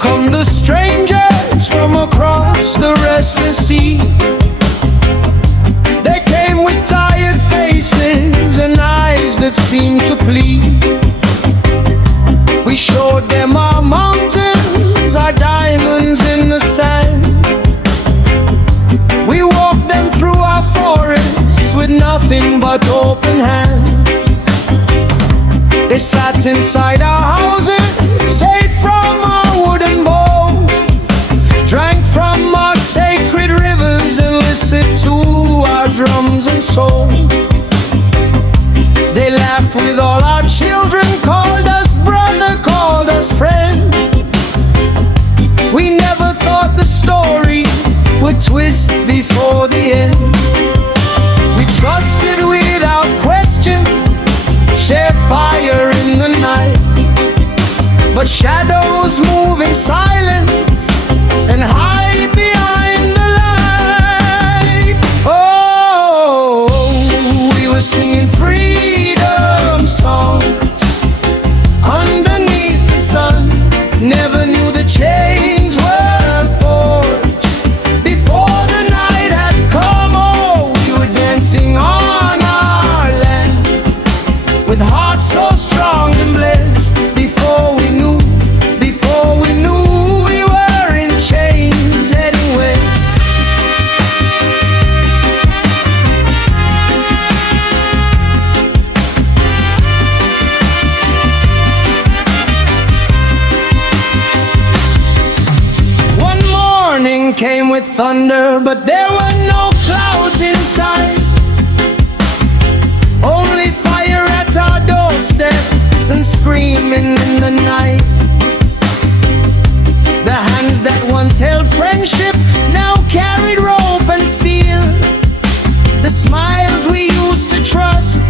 come the strangers from across the restless sea. They came with tired faces and eyes that seemed to plead. We showed them our mountains, our diamonds in the sand. We walked them through our forests with nothing but open hands. They sat inside our houses, ate from our wooden bowl, drank from our sacred rivers and listened to our drums and soul. They laughed with all our children, called us brother, called us friend. We never thought the story would twist before the end. We trusted without question, shared fire in the night, but shadows move in silence and hide behind the light. Oh, we were singing freedom songs underneath the sun. Never knew the chains were forged before the night had come. Oh, we were dancing on our land with hearts so strong and blessed. Before we knew we were in chains heading west. One morning came with thunder, but there were no clouds inside. Only fire at our doorsteps and screaming in the night. The hands that once held friendship now carried rope and steel. The smiles we used to trust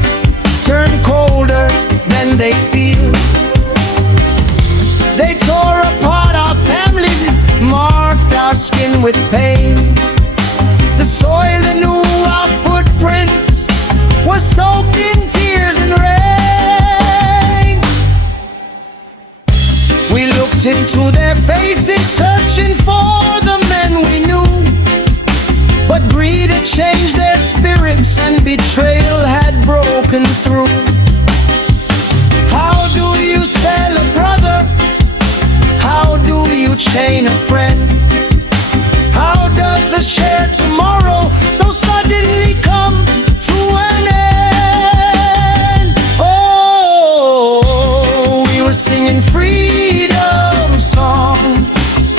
turned colder than they feel. They tore apart our families, marked our skin with pain. The soil that knew our footprints was soaked in tears and rain. We looked into their faces, searching for the men we knew, but greed had changed their spirits and betrayal had broken through. How do you sell a brother? How do you chain a friend? How does a shared tomorrow so suddenly come to an end? Oh, we were singing freedom songs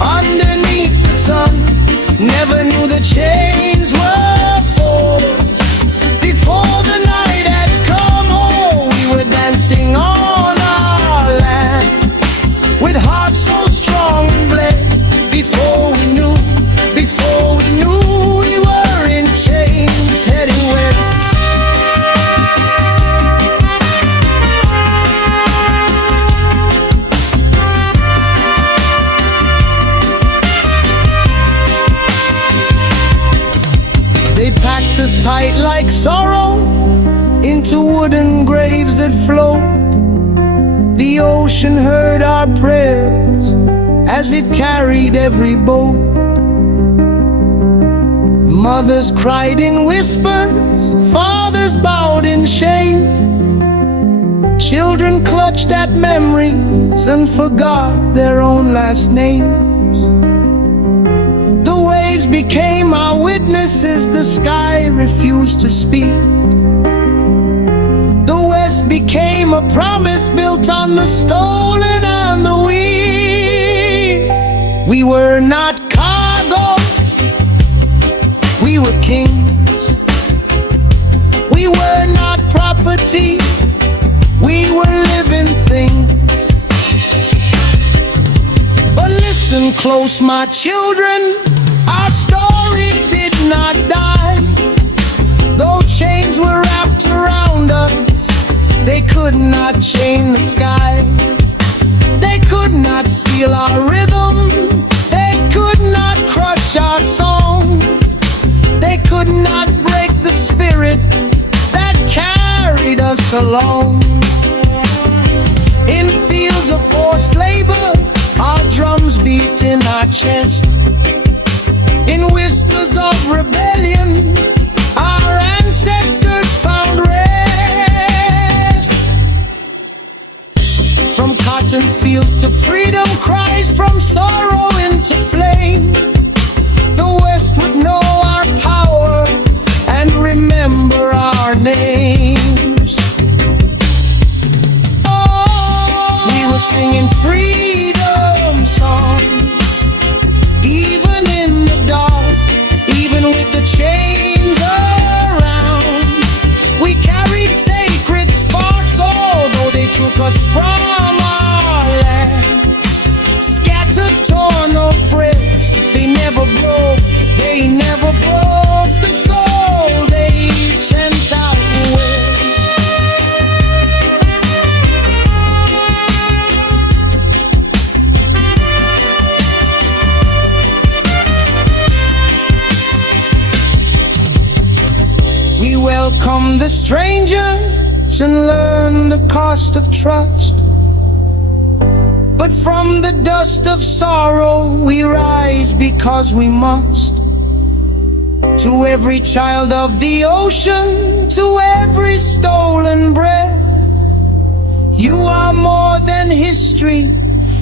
underneath the sun. Never knew the chains were forged before the night had come. Oh, we were dancing on our land with hearts so strong and blessed. Before we knew we were in chains heading west. They packed us tight like sorrow into wooden graves that float. The ocean heard our prayers as it carried every boat. Mothers cried in whispers, fathers bowed in shame. Children clutched at memories and forgot their own last names. The waves became our witnesses, the sky refused to speak. The West became a promise built on the stolen and the weak. We were not cargo, we were kings. We were not property, we were living things. But listen close, my children, our story did not die. Though chains were wrapped around us, they could not chain the sky. They could not steal our rhythm, they could not crush our song. They could not break the spirit that carried us along. In fields of forced labor, our drums chest. In whispers of rebellion, our ancestors found rest. From cotton fields to freedom cries, from sorrow into flame, the West would know our power and remember our names. Oh, we were singing freedom songs, even in the dark, even with the chains around. We carried sacred sparks, although they took us from our land. Scattered, torn, oppressed, they never broke the soul they sent out west. We welcome the strangers and learn the cost of trust. But from the dust of sorrow we rise because we must. To every child of the ocean, to every stolen breath, you are more than history,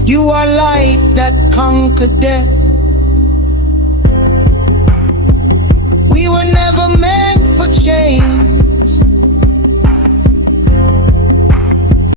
you are life that conquered death. We were never meant